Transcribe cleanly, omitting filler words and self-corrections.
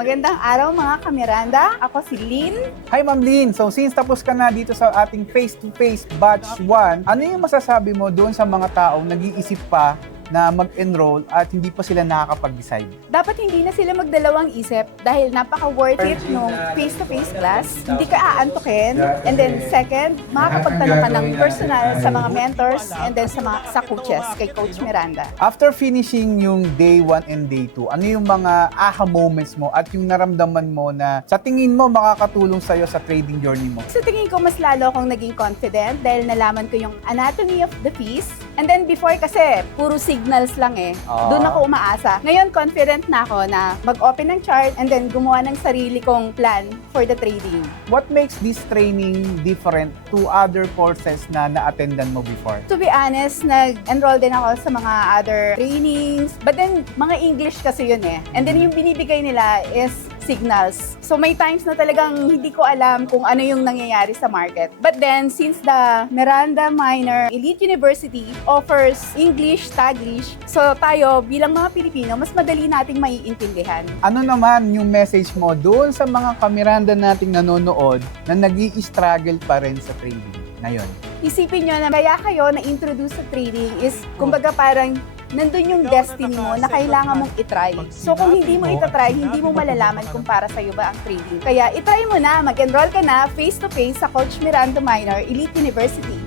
Magandang araw mga kamiranda. Ako si Lynn. Hi Ma'am Lynn, so since tapos ka na dito sa ating face-to-face batch 1, ano yung masasabi mo doon sa mga taong nag-iisip pa na mag-enroll at hindi pa sila nakakapag-decide? Dapat hindi na sila magdalawang isip dahil napaka-worth it nung face-to-face class. Hindi ka aantukin. And then second, makakapagtanong ka ng personal sa mga mentors and then sa coaches, kay Coach Miranda. After finishing yung day 1 and day 2, ano yung mga aha moments mo at yung naramdaman mo na sa tingin mo makakatulong sa'yo sa trading journey mo? Sa tingin ko, mas lalo akong naging confident dahil nalaman ko yung anatomy of the piece. And then before kasi, puro signals lang eh. Doon ako umaasa. Ngayon, confident na ako na mag-open ng chart and then gumawa ng sarili kong plan for the trading. What makes this training different to other courses na na-attendan mo before? To be honest, nag-enroll din ako sa mga other trainings. But then, mga English kasi yun eh. And then yung binibigay nila is signals. So may times na talagang hindi ko alam kung ano yung nangyayari sa market. But then, since the Miranda Minor Elite University offers English, Taglish, so tayo bilang mga Pilipino, mas madali nating maiintindihan. Ano naman yung message mo doon sa mga kamiranda nating nanonood na nag-i-struggle pa rin sa trading ngayon? Isipin nyo na kaya kayo na-introduce sa trading is, kumbaga parang nandun yung destiny mo na kailangan mong itry. So kung hindi mo itatry, hindi mo malalaman kung para sa'yo ba ang trading. Kaya itry mo na, mag-enroll ka na face-to-face sa Coach Miranda Minor Elite University.